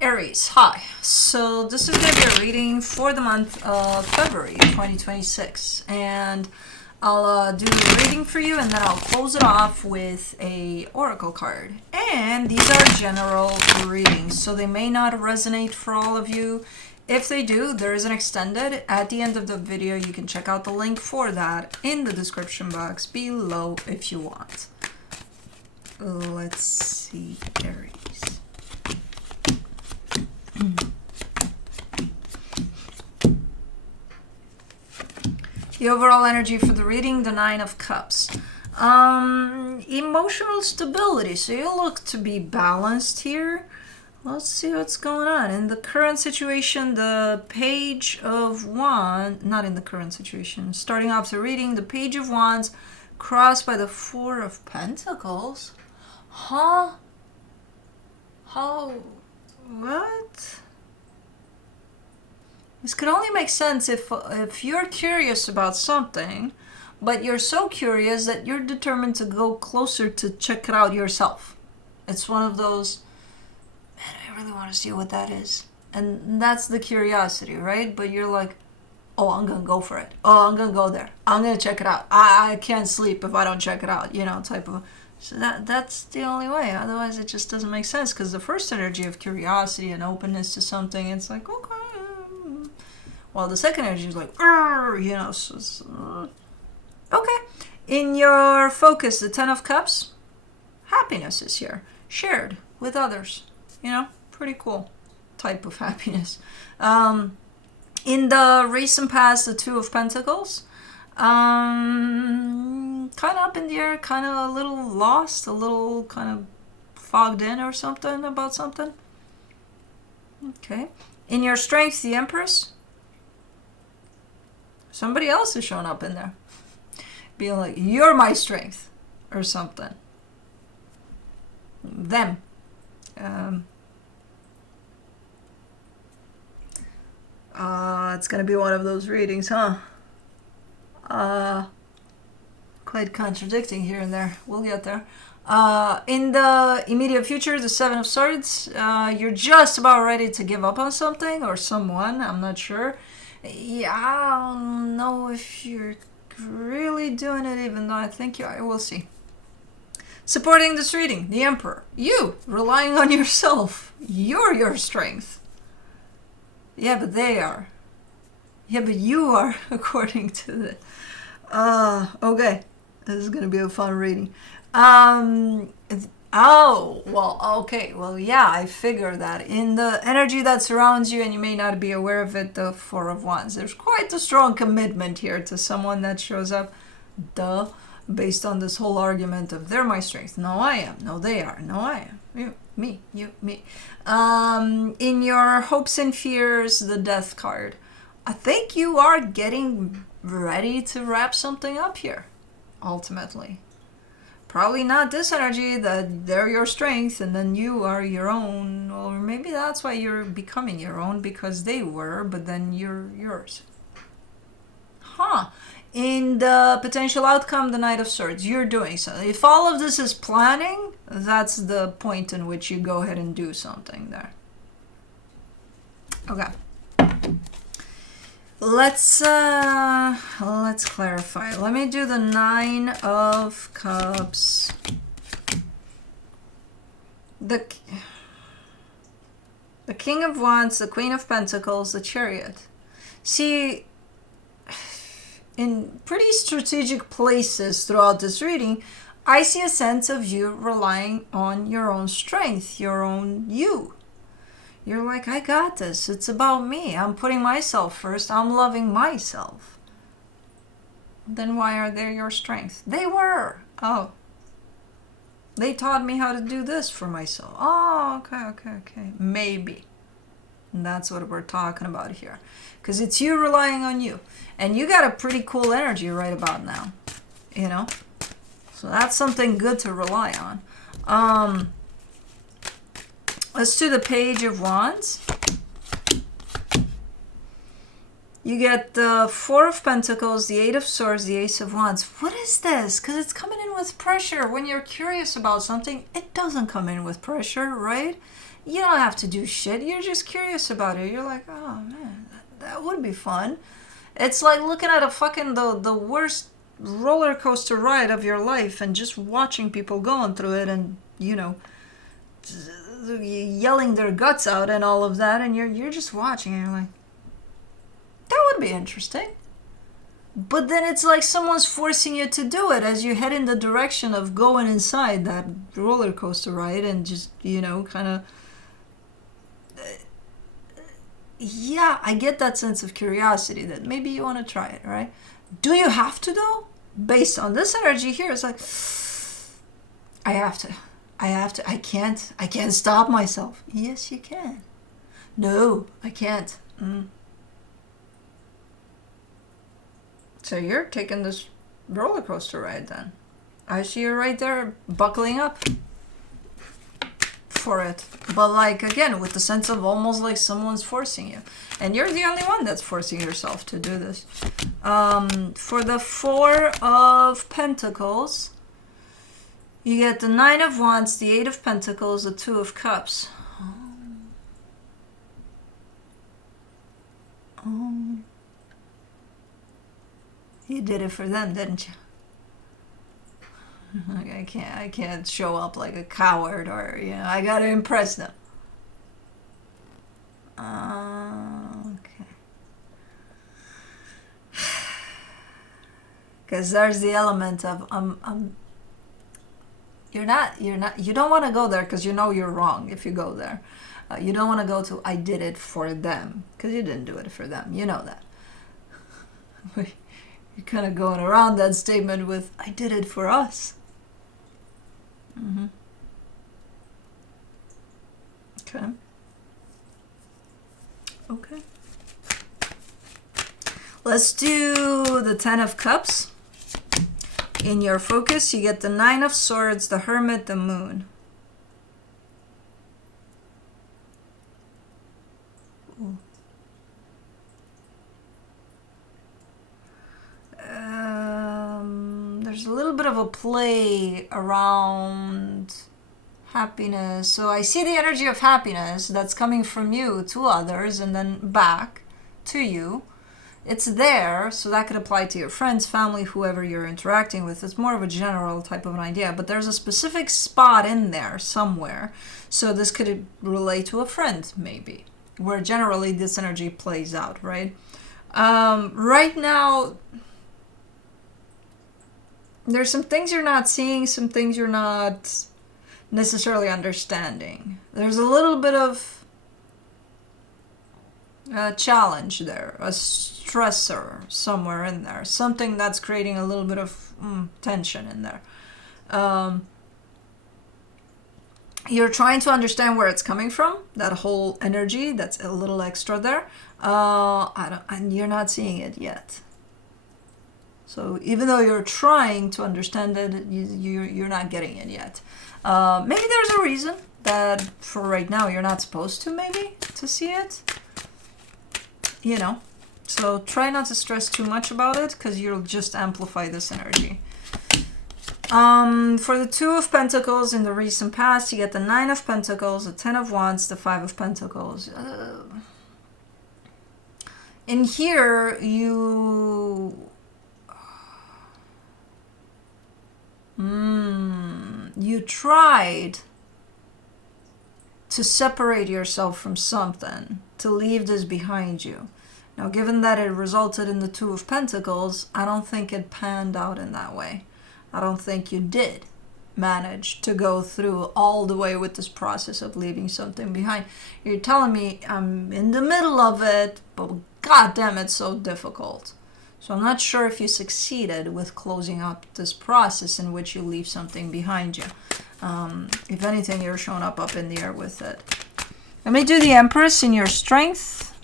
Aries, hi. So this is going to be a reading for the month of February 2026. And I'll do the reading for you and then I'll close it off with a oracle card. And these are general readings, so they may not resonate for all of you. If they do, there is an extended. At the end of the video, you can check out the link for that in the description box below if you want. Let's see, Aries. The overall energy for the reading, the Nine of Cups. Emotional stability. So you look to be balanced here. Let's see what's going on. In the current situation, the Page of Wands, not in the current situation, starting off the reading, the Page of Wands crossed by the Four of Pentacles. Huh? How? What? This could only make sense if you're curious about something, but you're so curious that you're determined to go closer to check it out yourself. It's one of those, man, I really want to see what that is. And that's the curiosity, right? But you're like, oh, I'm going to go for it. Oh, I'm going to go there. I'm going to check it out. I can't sleep if I don't check it out, you know, type of. So that's the only way. Otherwise, it just doesn't make sense, because the first energy of curiosity and openness to something, it's like, okay. While the second energy is like, you know, okay. In your focus, the Ten of Cups, happiness is here, shared with others. You know, pretty cool type of happiness. In the recent past, the Two of Pentacles, kind of up in the air, kind of a little lost, a little kind of fogged in or something about something. Okay. In your strength, the Empress. Somebody else is showing up in there. Being like, you're my strength. Or something. Them. It's going to be one of those readings, huh? Quite contradicting here and there. We'll get there. In the immediate future, the Seven of Swords, you're just about ready to give up on something or someone. I'm not sure. Yeah, I don't know if you're really doing it, even though I think you are. We'll see. Supporting this reading, the Emperor. You, relying on yourself. You're your strength. Yeah, but they are. Yeah, but you are, according to the... okay. This is going to be a fun reading. Oh, well, okay. Well, yeah, I figure that. In the energy that surrounds you, and you may not be aware of it, the Four of Wands, there's quite a strong commitment here to someone that shows up, based on this whole argument of they're my strength. No, I am. No, they are. No, I am. You, me, you, me. In your hopes and fears, the Death card. I think you are getting ready to wrap something up here, ultimately. Probably not this energy that they're your strength and then you are your own. Or maybe that's why you're becoming your own, because they were, but then you're yours. Huh. In the potential outcome, the Knight of Swords, you're doing something. If all of this is planning, that's the point in which you go ahead and do something there. Okay. Let's clarify. Let me do the Nine of Cups. The King of Wands, the Queen of Pentacles, the Chariot. See, in pretty strategic places throughout this reading, I see a sense of you relying on your own strength, your own you. You're like, I got this. It's about me. I'm putting myself first. I'm loving myself. Then why are they your strength? They were. Oh. They taught me how to do this for myself. Oh, okay. Maybe. And that's what we're talking about here. Because it's you relying on you. And you got a pretty cool energy right about now. You know? So that's something good to rely on. Let's do the Page of Wands. You get the Four of Pentacles, the Eight of Swords, the Ace of Wands. What is this? Because it's coming in with pressure. When you're curious about something, it doesn't come in with pressure, right? You don't have to do shit. You're just curious about it. You're like, oh man, that would be fun. It's like looking at a fucking the worst roller coaster ride of your life and just watching people going through it and, you know, yelling their guts out and all of that, and you're just watching and you're like, that would be interesting. But then it's like someone's forcing you to do it as you head in the direction of going inside that roller coaster ride and just, you know, kind of. Yeah, I get that sense of curiosity that maybe you want to try it, right? Do you have to though? Based on this energy here, it's like, I have to. I can't stop myself. Yes, you can. No, I can't. So you're taking this roller coaster ride then. I see you right there buckling up for it. But like, again, with the sense of almost like someone's forcing you. And you're the only one that's forcing yourself to do this. For the Four of Pentacles, you get the Nine of Wands, the Eight of Pentacles, the Two of Cups. You did it for them, didn't you? I can't show up like a coward, or, you know, I gotta impress them. Okay. Because there's the element of you don't want to go there because you know you're wrong if you go there. You don't want to go to I did it for them, because you didn't do it for them. You know that. You're kind of going around that statement with I did it for us. Okay. Okay. Let's do the Ten of Cups. In your focus, you get the Nine of Swords, the Hermit, the Moon. There's a little bit of a play around happiness. So I see the energy of happiness that's coming from you to others and then back to you. It's there, so that could apply to your friends, family, whoever you're interacting with. It's more of a general type of an idea, but there's a specific spot in there somewhere. So this could relate to a friend, maybe, where generally this energy plays out, right? Right now, there's some things you're not seeing, some things you're not necessarily understanding. There's a little bit of a challenge there, a stressor somewhere in there, something that's creating a little bit of tension in there. You're trying to understand where it's coming from, that whole energy that's a little extra there, and you're not seeing it yet. So even though you're trying to understand it, you're not getting it yet. Maybe there's a reason that for right now you're not supposed to maybe to see it. You know, so try not to stress too much about it because you'll just amplify this energy. For the Two of Pentacles in the recent past, you get the Nine of Pentacles, the Ten of Wands, the Five of Pentacles. In here, you tried to separate yourself from something, to leave this behind you. Now, given that it resulted in the Two of Pentacles, I don't think it panned out in that way. I don't think you did manage to go through all the way with this process of leaving something behind. You're telling me I'm in the middle of it, but god damn, it's so difficult. So I'm not sure if you succeeded with closing up this process in which you leave something behind you. If anything, you're showing up in the air with it. Let me do the Empress in your strength.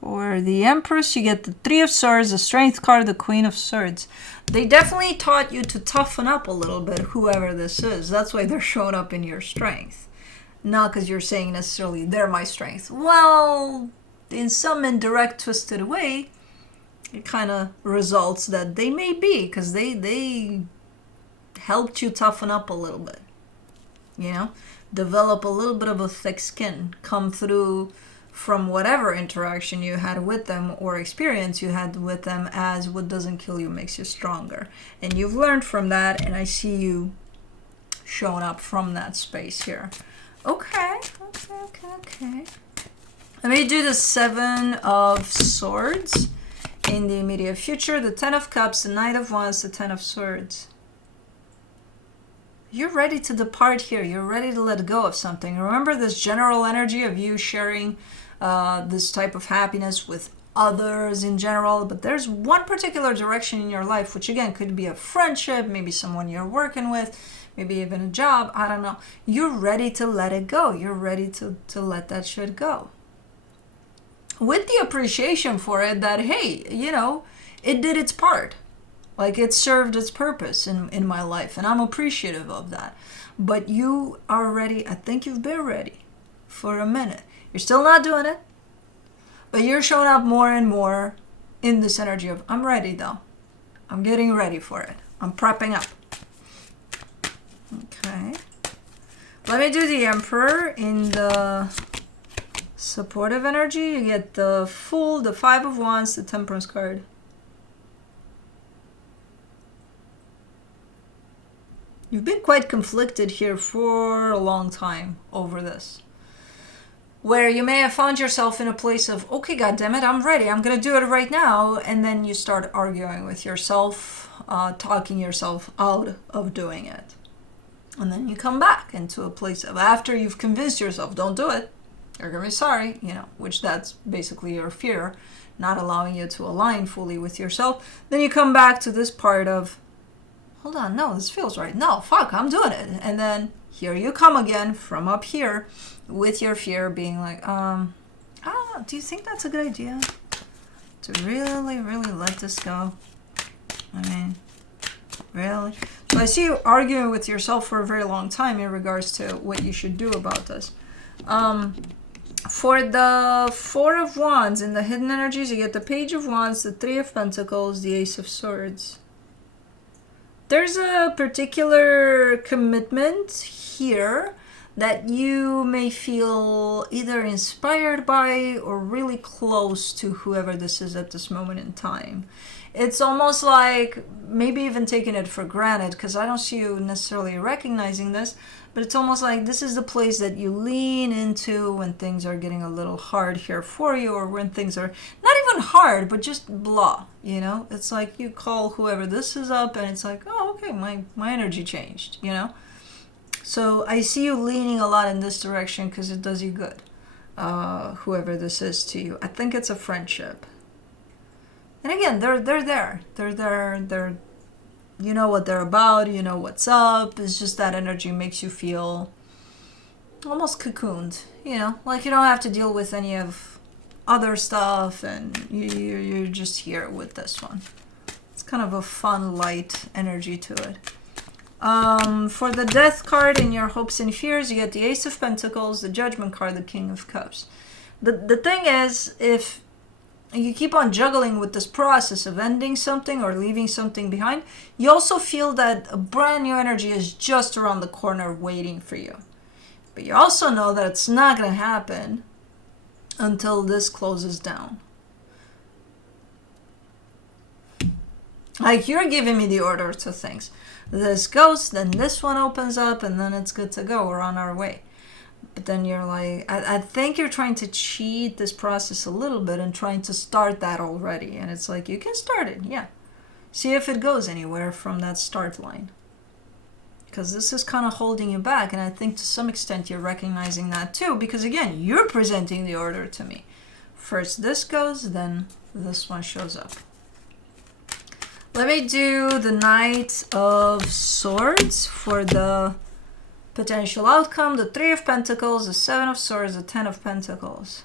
For the Empress, you get the Three of Swords, the Strength card, the Queen of Swords. They definitely taught you to toughen up a little bit, whoever this is. That's why they're showing up in your strength. Not because you're saying necessarily they're my strength. Well, in some indirect, twisted way, it kind of results that they may be, because they helped you toughen up a little bit. you know, develop a little bit of a thick skin, come through from whatever interaction you had with them or experience you had with them as what doesn't kill you makes you stronger. And you've learned from that, and I see you showing up from that space here. Okay. Let me do the 7 of Swords in the immediate future, the 10 of Cups, the Knight of Wands, the 10 of Swords. You're ready to depart here. You're ready to let go of something. Remember this general energy of you sharing this type of happiness with others in general, but there's one particular direction in your life, which again could be a friendship, maybe someone you're working with, maybe even a job, I don't know. You're ready to let it go. You're ready to let that shit go. With the appreciation for it that, hey, you know, it did its part. Like, it served its purpose in my life, and I'm appreciative of that. But you are ready. I think you've been ready for a minute. You're still not doing it, but you're showing up more and more in this energy of, I'm ready though. I'm getting ready for it. I'm prepping up. Okay. Let me do the Emperor in the supportive energy. You get the Fool, the 5 of Wands, the Temperance card. You've been quite conflicted here for a long time over this, where you may have found yourself in a place of, okay, goddammit, I'm ready, I'm gonna do it right now, and then you start arguing with yourself, talking yourself out of doing it. And then you come back into a place of, after you've convinced yourself, don't do it, you're gonna be sorry, you know, which that's basically your fear, not allowing you to align fully with yourself. Then you come back to this part of, hold on, no, this feels right. No, fuck, I'm doing it. And then here you come again from up here with your fear being like, I don't know, do you think that's a good idea? To really, really let this go? I mean, really? So I see you arguing with yourself for a very long time in regards to what you should do about this. For the 4 of Wands in the hidden energies, you get the Page of Wands, the 3 of Pentacles, the Ace of Swords. There's a particular commitment here that you may feel either inspired by or really close to whoever this is at this moment in time. It's almost like maybe even taking it for granted, because I don't see you necessarily recognizing this, but it's almost like this is the place that you lean into when things are getting a little hard here for you, or when things are not even hard, but just blah, you know? It's like you call whoever this is up and it's like, oh, okay, my energy changed, you know? So I see you leaning a lot in this direction because it does you good, whoever this is to you. I think it's a friendship. And again, they're there. They're there. You know what they're about. You know what's up. It's just that energy makes you feel almost cocooned. You know, like you don't have to deal with any of other stuff, and you're just here with this one. It's kind of a fun, light energy to it. For the Death card in your hopes and fears, you get the Ace of Pentacles, the Judgment card, the King of Cups. The thing is, if you keep on juggling with this process of ending something or leaving something behind, you also feel that a brand new energy is just around the corner waiting for you. But you also know that it's not going to happen until this closes down. Like, you're giving me the order to things. This goes, then this one opens up, and then it's good to go. We're on our way. But then you're like, I think you're trying to cheat this process a little bit and trying to start that already. And it's like, you can start it, yeah. See if it goes anywhere from that start line. Because this is kind of holding you back. And I think to some extent you're recognizing that too. Because again, you're presenting the order to me. First this goes, then this one shows up. Let me do the Knight of Swords for the potential outcome, the 3 of Pentacles, the 7 of Swords, the 10 of Pentacles.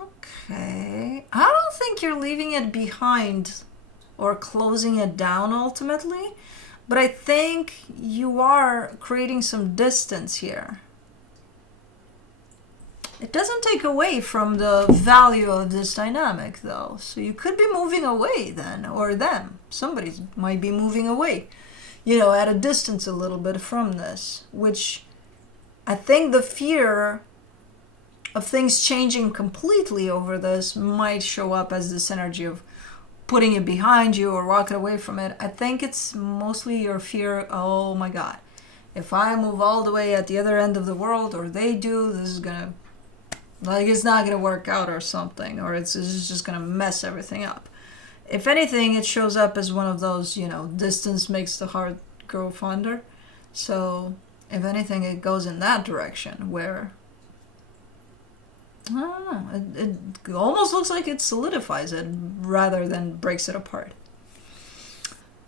Okay. I don't think you're leaving it behind or closing it down ultimately, but I think you are creating some distance here. It doesn't take away from the value of this dynamic though. So you could be moving away then, or them. Somebody might be moving away. at a distance a little bit from this, which I think the fear of things changing completely over this might show up as this energy of putting it behind you or walking away from it. I think it's mostly your fear, oh my God, if I move all the way at the other end of the world, or they do, this is gonna, it's not gonna work out or something, or it's just gonna mess everything up. If anything, it shows up as one of those, distance makes the heart grow fonder. So if anything, it goes in that direction where, I don't know, it almost looks like it solidifies it rather than breaks it apart.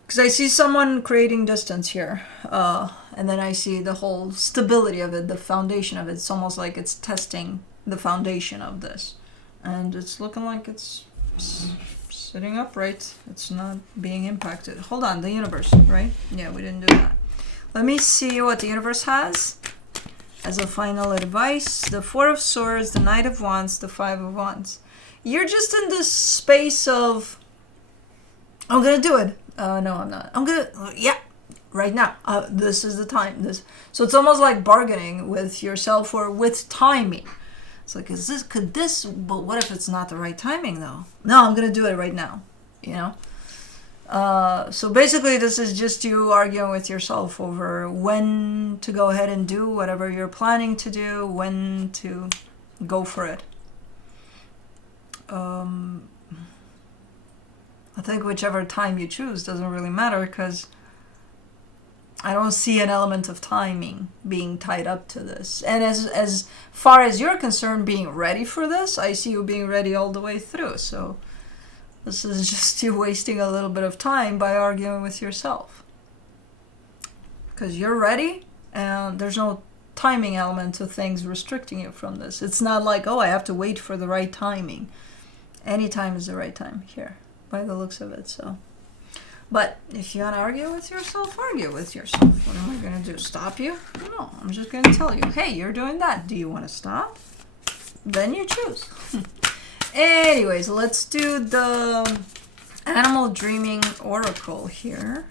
Because I see someone creating distance here, and then I see the whole stability of it, the foundation of it. It's almost like it's testing the foundation of this. And it's looking like it's sitting upright. It's not being impacted. Hold on, the universe, right? Yeah, we didn't do that. Let me see what the universe has as a final advice. The Four of Swords, the Knight of Wands, the Five of Wands. You're just in this space of, I'm gonna do it. No, I'm not. I'm gonna, yeah, right now. This is the time. So it's almost like bargaining with yourself or with timing. It's like, but what if it's not the right timing though? No, I'm gonna do it right now, So basically this is just you arguing with yourself over when to go ahead and do whatever you're planning to do, when to go for it. I think whichever time you choose doesn't really matter, because I don't see an element of timing being tied up to this. And as far as you're concerned, being ready for this, I see you being ready all the way through. So this is just you wasting a little bit of time by arguing with yourself. Because you're ready, and there's no timing element to things restricting you from this. It's not like, oh, I have to wait for the right timing. Any time is the right time here, by the looks of it, so. But if you want to argue with yourself, argue with yourself. What am I going to do? Stop you? No, I'm just going to tell you, hey, you're doing that. Do you want to stop? Then you choose. Anyways, let's do the Animal Dreaming Oracle here.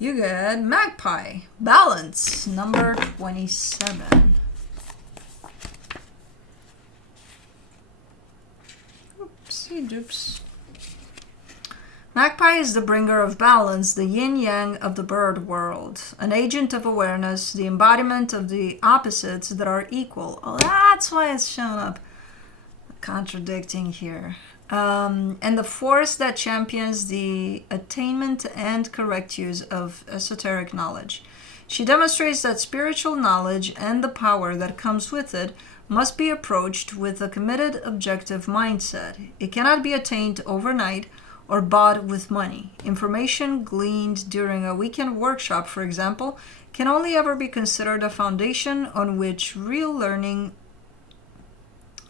You get Magpie, Balance, number 27. Oopsie doops. Magpie is the bringer of balance, the yin-yang of the bird world, an agent of awareness, the embodiment of the opposites that are equal. Oh, that's why it's shown up contradicting here. And the force that champions the attainment and correct use of esoteric knowledge. She demonstrates that spiritual knowledge and the power that comes with it must be approached with a committed, objective mindset. It cannot be attained overnight or bought with money. Information gleaned during a weekend workshop, for example, can only ever be considered a foundation on which real learning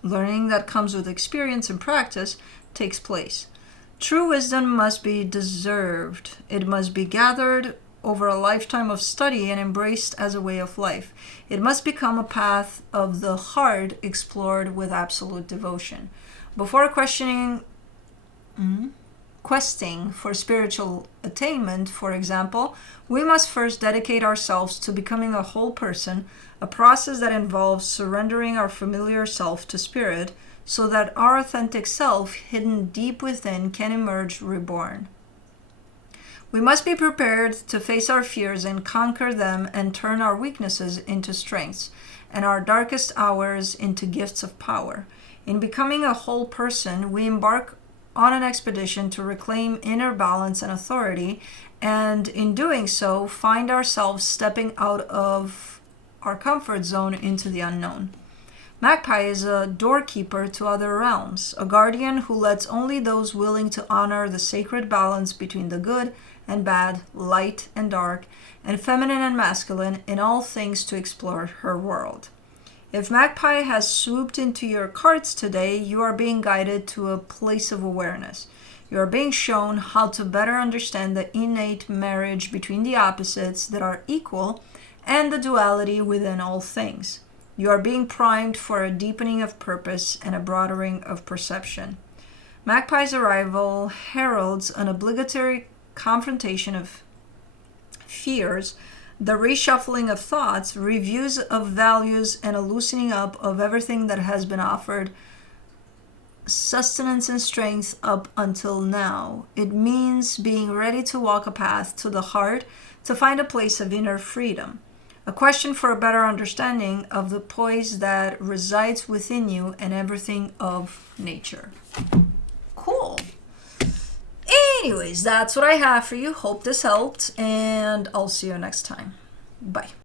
that comes with experience and practice takes place. True wisdom must be deserved. It must be gathered over a lifetime of study and embraced as a way of life. It must become a path of the heart explored with absolute devotion. Before questing for spiritual attainment, for example, we must first dedicate ourselves to becoming a whole person, a process that involves surrendering our familiar self to spirit so that our authentic self, hidden deep within, can emerge reborn. We must be prepared to face our fears and conquer them and turn our weaknesses into strengths and our darkest hours into gifts of power. In becoming a whole person, we embark on an expedition to reclaim inner balance and authority, and in doing so, find ourselves stepping out of our comfort zone into the unknown. Magpie is a doorkeeper to other realms, a guardian who lets only those willing to honor the sacred balance between the good and bad, light and dark, and feminine and masculine in all things to explore her world. If Magpie has swooped into your cards today, you are being guided to a place of awareness. You are being shown how to better understand the innate marriage between the opposites that are equal and the duality within all things. You are being primed for a deepening of purpose and a broadening of perception. Magpie's arrival heralds an obligatory confrontation of fears, the reshuffling of thoughts, reviews of values, and a loosening up of everything that has been offered sustenance and strength up until now. It means being ready to walk a path to the heart to find a place of inner freedom. A question for a better understanding of the poise that resides within you and everything of nature. Cool. Anyways, that's what I have for you. Hope this helped, and I'll see you next time. Bye.